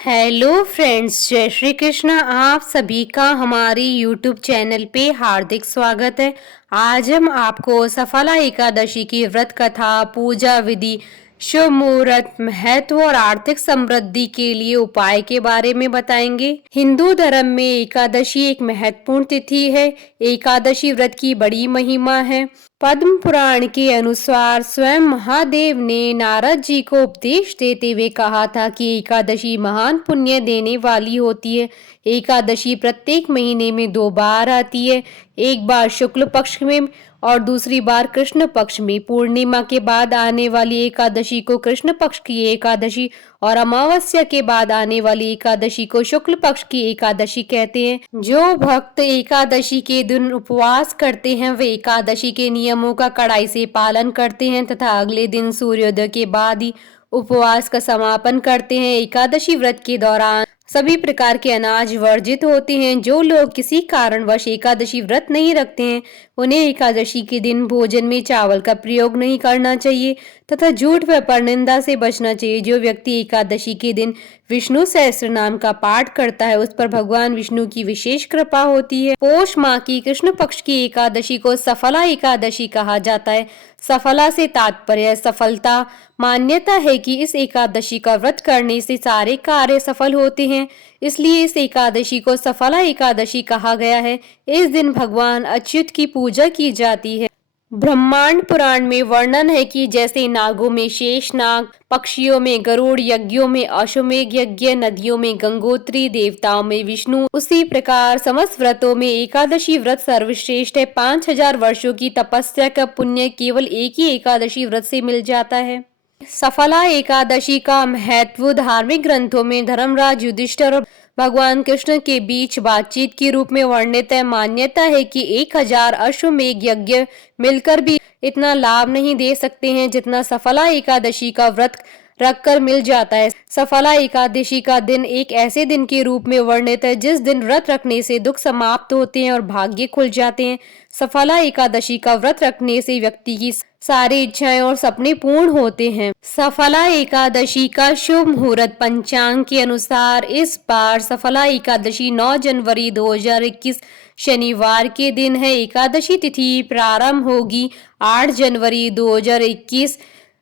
Hello friends, जय श्री कृष्ण। आप सभी का हमारी यूट्यूब चैनल पे हार्दिक स्वागत है। आज हम आपको सफला एकादशी की व्रत कथा, पूजा विधि, शुभ मुहूर्त, महत्व और आर्थिक समृद्धि के लिए उपाय के बारे में बताएंगे। हिंदू धर्म में एकादशी एक महत्वपूर्ण तिथि है। एकादशी व्रत की बड़ी महिमा है। पद्म पुराण के अनुसार स्वयं महादेव ने नारद जी को उपदेश देते हुए कहा था कि एकादशी महान पुण्य देने वाली होती है। एकादशी प्रत्येक महीने में 2 बार आती है, एक बार शुक्ल पक्ष में और दूसरी बार कृष्ण पक्ष में। पूर्णिमा के बाद आने वाली एकादशी को कृष्ण पक्ष की एकादशी और अमावस्या के बाद आने वाली एकादशी को शुक्ल पक्ष की एकादशी कहते हैं। जो भक्त एकादशी के दिन उपवास करते हैं वे एकादशी के नियमों का कड़ाई से पालन करते हैं तथा अगले दिन सूर्योदय के बाद ही उपवास का समापन करते हैं। एकादशी व्रत के दौरान सभी प्रकार के अनाज वर्जित होते हैं। जो लोग किसी कारणवश एकादशी व्रत नहीं रखते हैं उन्हें एकादशी के दिन भोजन में चावल का प्रयोग नहीं करना चाहिए तथा झूठ व परनिंदा से बचना चाहिए। जो व्यक्ति एकादशी के दिन विष्णु सहस्त्र नाम का पाठ करता है उस पर भगवान विष्णु की विशेष कृपा होती है। पौष माह की कृष्ण पक्ष की एकादशी को सफला एकादशी कहा जाता है। सफला से तात्पर्य सफलता। मान्यता है कि इस एकादशी का व्रत करने से सारे कार्य सफल होते हैं, इसलिए इस एकादशी को सफला एकादशी कहा गया है। इस दिन भगवान अच्युत की पूजा की जाती है। ब्रह्मांड पुराण में वर्णन है कि जैसे नागों में शेषनाग, पक्षियों में गरुड़, यज्ञों में अश्वमेघ यज्ञ, नदियों में गंगोत्री, देवताओं में विष्णु, उसी प्रकार समस्त व्रतों में एकादशी व्रत सर्वश्रेष्ठ है। 5000 वर्षों की तपस्या का पुण्य केवल एक ही एकादशी व्रत से मिल जाता है। सफला एकादशी का महत्व धार्मिक ग्रंथों में धर्मराज युधिष्ठिर और भगवान कृष्ण के बीच बातचीत के रूप में वर्णित है। मान्यता है कि 1000 अश्वमेघ यज्ञ मिलकर भी इतना लाभ नहीं दे सकते हैं जितना सफला एकादशी का व्रत रखकर मिल जाता है। सफला एकादशी का दिन एक ऐसे दिन के रूप में वर्णित है जिस दिन व्रत रखने से दुख समाप्त होते हैं और भाग्य खुल जाते हैं। सफला एकादशी का व्रत रखने से व्यक्ति की सारी इच्छाएं और सपने पूर्ण होते हैं। सफला एकादशी का शुभ मुहूर्त पंचांग के अनुसार इस बार सफला एकादशी 9 जनवरी 2021 शनिवार के दिन है। एकादशी तिथि प्रारंभ होगी 8 जनवरी 2021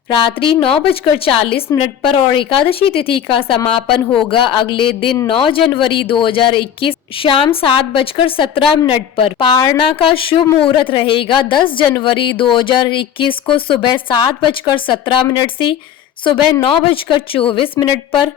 रात्रि 9:40 पर और एकादशी तिथि का समापन होगा अगले दिन 9 जनवरी 2021 शाम 7:17 पर। पारणा का शुभ मुहूर्त रहेगा 10 जनवरी 2021 को सुबह 7:17 से सुबह 9:24 पर।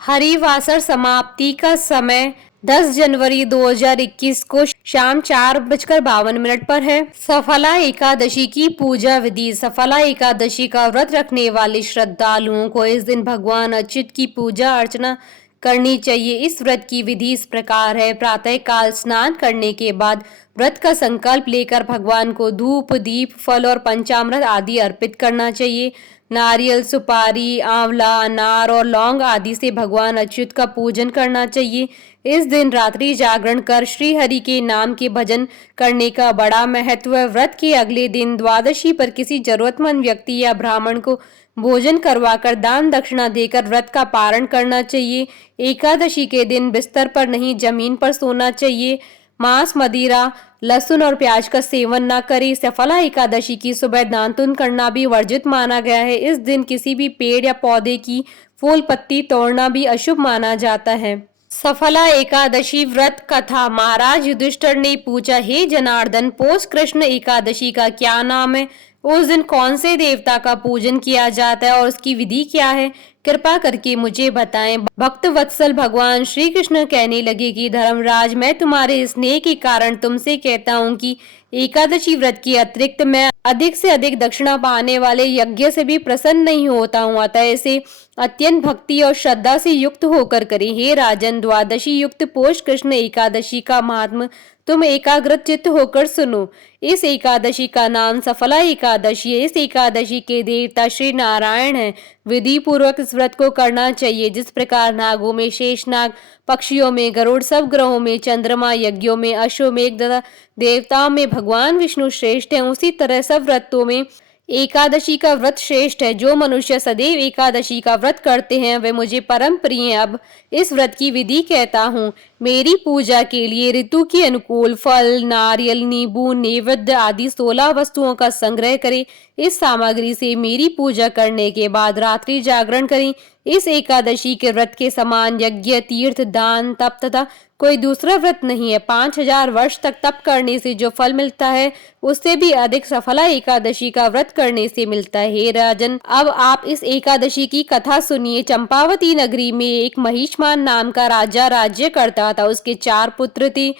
हरिवासर समाप्ति का समय 10 जनवरी 2021 को शाम 4:52 पर है। सफला एकादशी की पूजा विधि। सफला एकादशी का व्रत रखने वाले श्रद्धालुओं को इस दिन भगवान अच्युत की पूजा अर्चना करनी चाहिए। इस व्रत की विधि इस प्रकार है। प्रातः काल स्नान करने के बाद व्रत का संकल्प लेकर भगवान को धूप, दीप, फल और पंचामृत आदि अर्पित करना चाहिए। नारियल, सुपारी, आंवला, अनार और लौंग आदि से भगवान अच्युत का पूजन करना चाहिए। इस दिन रात्रि जागरण कर श्री हरि के नाम के भजन करने का बड़ा महत्व है। व्रत के अगले दिन द्वादशी पर किसी जरूरतमंद व्यक्ति या ब्राह्मण को भोजन करवाकर दान दक्षिणा देकर व्रत का पारण करना चाहिए। एकादशी के दिन बिस्तर पर नहीं जमीन पर सोना चाहिए। मांस, मदिरा, लहसुन और प्याज का सेवन न करें। सफला एकादशी की सुबह दान पुण्य करना भी वर्जित माना गया है। इस दिन किसी भी पेड़ या पौधे की फूल पत्ती तोड़ना भी अशुभ माना जाता है। सफला एकादशी व्रत कथा। महाराज युधिष्ठिर ने पूछा, हे जनार्दन, पौष कृष्ण एकादशी का क्या नाम है? उस दिन कौन से देवता का पूजन किया जाता है और उसकी विधि क्या है? कृपा करके मुझे बताएं। भक्त वत्सल भगवान श्री कृष्ण कहने लगे कि धर्मराज, मैं तुम्हारे स्नेह के कारण तुमसे कहता हूँ कि एकादशी व्रत के अतिरिक्त मैं अधिक से अधिक दक्षिणा पाने वाले यज्ञ से भी प्रसन्न नहीं होता हूँ। अतः इसे अत्यंत भक्ति और श्रद्धा से युक्त होकर करें। हे राजन, द्वादशी युक्त पौष कृष्ण एकादशी का महात्म तुम एकाग्र चित्त होकर सुनो। इस एकादशी का नाम सफला एकादशी है। इस एकादशी के देवता श्री नारायण है। विधि पूर्वक इस व्रत को करना चाहिए। जिस प्रकार नागों में शेषनाग, पक्षियों में गरुड़, सब ग्रहों में चंद्रमा, यज्ञों में अश्वमेघ तथा देवताओं में भगवान विष्णु श्रेष्ठ हैं, उसी तरह सब व्रतों में एकादशी का व्रत श्रेष्ठ है। जो मनुष्य सदैव एकादशी का व्रत करते हैं वे मुझे परम प्रिय हैं। अब इस व्रत की विधि कहता हूँ। मेरी पूजा के लिए ऋतु के अनुकूल फल, नारियल, नींबू, नैवेद्य आदि 16 वस्तुओं का संग्रह करें। इस सामग्री से मेरी पूजा करने के बाद रात्रि जागरण करें। इस एकादशी के व्रत के समान यज्ञ, तीर्थ, दान, तप तथा कोई दूसरा व्रत नहीं है। 5000 वर्ष तक तप करने से जो फल मिलता है उससे भी अधिक सफला एकादशी का व्रत करने से मिलता है। हे राजन, अब आप इस एकादशी की कथा सुनिए। चंपावती नगरी में एक महिष्मान नाम का राजा राज्य करता था। उसके 4 पुत्र थे।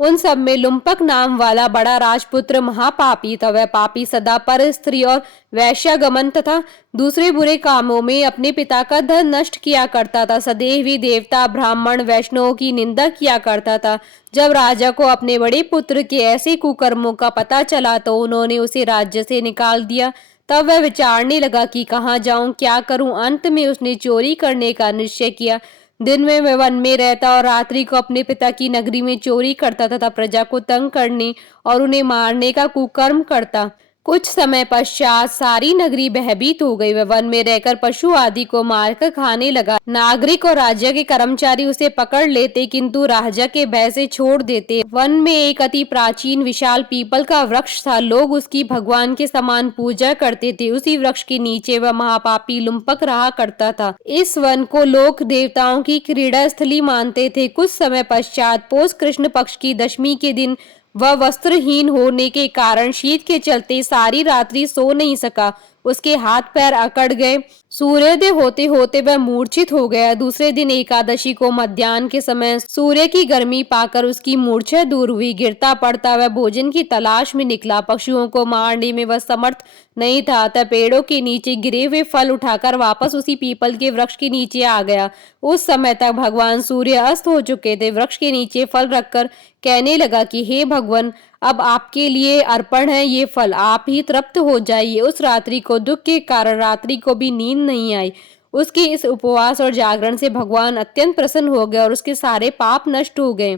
उन सब में लुम्पक नाम वाला बड़ा राजपुत्र महापापी था। वह पापी सदा पर स्त्री और वैश्यागमन तथा दूसरे बुरे कामों में अपने पिता का धन नष्ट किया करता था। सदैव ही देवता, ब्राह्मण, वैष्णवों की निंदा किया करता था। जब राजा को अपने बड़े पुत्र के ऐसे कुकर्मों का पता चला तो उन्होंने उसे राज्य से निकाल दिया। तब वह विचारने लगा कि कहाँ जाऊं, क्या करूं। अंत में उसने चोरी करने का निश्चय किया। दिन में वह वन में रहता और रात्रि को अपने पिता की नगरी में चोरी करता तथा प्रजा को तंग करने और उन्हें मारने का कुकर्म करता। कुछ समय पश्चात सारी नगरी भयभीत हो गई। वह वन में रहकर पशु आदि को मारकर खाने लगा। नागरिक और राज्य के कर्मचारी उसे पकड़ लेते किंतु राजा के भय से छोड़ देते। वन में एक अति प्राचीन विशाल पीपल का वृक्ष था। लोग उसकी भगवान के समान पूजा करते थे। उसी वृक्ष के नीचे वह महापापी लुम्पक रहा करता था। इस वन को लोग देवताओं की क्रीड़ा स्थली मानते थे। कुछ समय पश्चात पौष कृष्ण पक्ष की दशमी के दिन वह वस्त्रहीन होने के कारण शीत के चलते सारी रात्रि सो नहीं सका। उसके हाथ पैर अकड़ गए। सूर्योदय होते होते वह मूर्छित हो गया। दूसरे दिन एकादशी को मध्याह्न के समय सूर्य की गर्मी पाकर उसकी मूर्छा दूर हुई। गिरता पड़ता वह भोजन की तलाश में निकला। पशुओं को मारने में वह समर्थ नहीं था, अतः पेड़ों के नीचे गिरे हुए फल उठाकर वापस उसी पीपल के वृक्ष के नीचे आ गया। उस समय तक भगवान सूर्य अस्त हो चुके थे। वृक्ष के नीचे फल रखकर कहने लगा कि हे भगवान, अब आपके लिए अर्पण है ये फल, आप ही तृप्त हो जाइए। उस रात्रि को दुख के कारण रात्रि को भी नींद नहीं आई। उसके इस उपवास और जागरण से भगवान अत्यंत प्रसन्न हो गए और उसके सारे पाप नष्ट हो गए।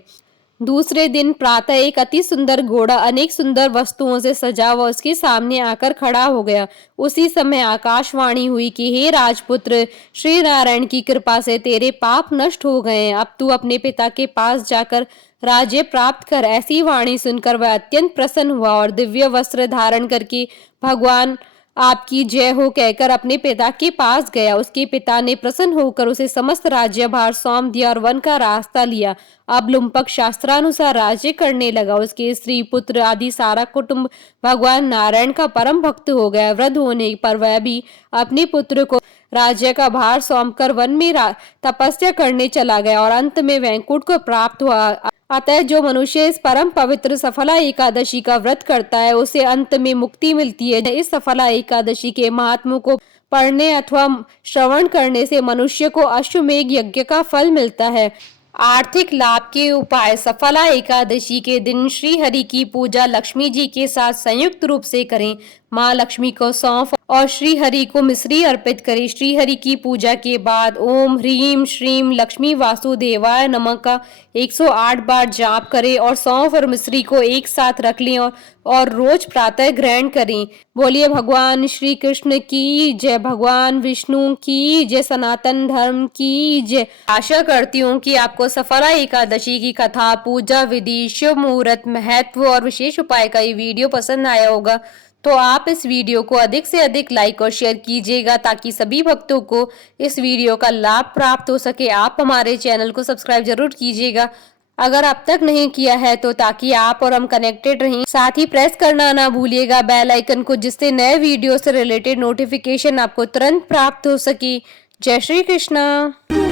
दूसरे दिन प्रातः एक अति सुंदर घोड़ा अनेक सुंदर वस्तुओं से सजा हुआ उसके सामने आकर खड़ा हो गया। उसी समय आकाशवाणी हुई कि हे राजपुत्र, श्री नारायण की कृपा से तेरे पाप नष्ट हो गए हैं। अब तू अपने पिता के पास जाकर राज्य प्राप्त कर। ऐसी वाणी सुनकर वह अत्यंत प्रसन्न हुआ और दिव्य वस्त्र धारण करके भगवान आपकी जय हो कहकर अपने पिता के पास गया। उसके पिता ने प्रसन्न होकर उसे समस्त राज्यभार सौंप दिया और वन का रास्ता लिया। अब लुम्पक शास्त्रानुसार राज्य करने लगा। उसके स्त्री, पुत्र आदि सारा कुटुंब भगवान नारायण का परम भक्त हो गया। वृद्ध होने पर वह भी अपने पुत्र को राज्य का भार सौंपकर वन में तपस्या करने चला गया और अंत में वैकुंठ को प्राप्त हुआ। अतः जो मनुष्य इस परम पवित्र सफला एकादशी का व्रत करता है उसे अंत में मुक्ति मिलती है। इस सफला एकादशी के महात्म्य को पढ़ने अथवा श्रवण करने से मनुष्य को अश्वमेघ यज्ञ का फल मिलता है। आर्थिक लाभ के उपाय। सफला एकादशी के दिन श्री हरि की पूजा लक्ष्मी जी के साथ संयुक्त रूप से करें। माँ लक्ष्मी को सौंफ और श्री हरि को मिश्री अर्पित करें। श्री हरि की पूजा के बाद ओम ह्रीम श्रीम लक्ष्मी वासुदेवाय नमः का 108 बार जाप करें और सौंफ और मिश्री को एक साथ रख लें और रोज प्रातः ग्रहण करें। बोलिए भगवान श्री कृष्ण की जय, भगवान विष्णु की जय, सनातन धर्म की जय। आशा करती हूँ कि आपको सफला एकादशी की कथा, पूजा विधि, शुभ मुहूर्त, महत्व और विशेष उपाय का ये वीडियो पसंद आया होगा। तो आप इस वीडियो को अधिक से अधिक लाइक और शेयर कीजिएगा ताकि सभी भक्तों को इस वीडियो का लाभ प्राप्त हो सके। आप हमारे चैनल को सब्सक्राइब जरूर कीजिएगा अगर अब तक नहीं किया है तो, ताकि आप और हम कनेक्टेड रहें। साथ ही प्रेस करना ना भूलिएगा बेल आइकन को, जिससे नए वीडियो से रिलेटेड नोटिफिकेशन आपको तुरंत प्राप्त हो सके। जय श्री कृष्णा।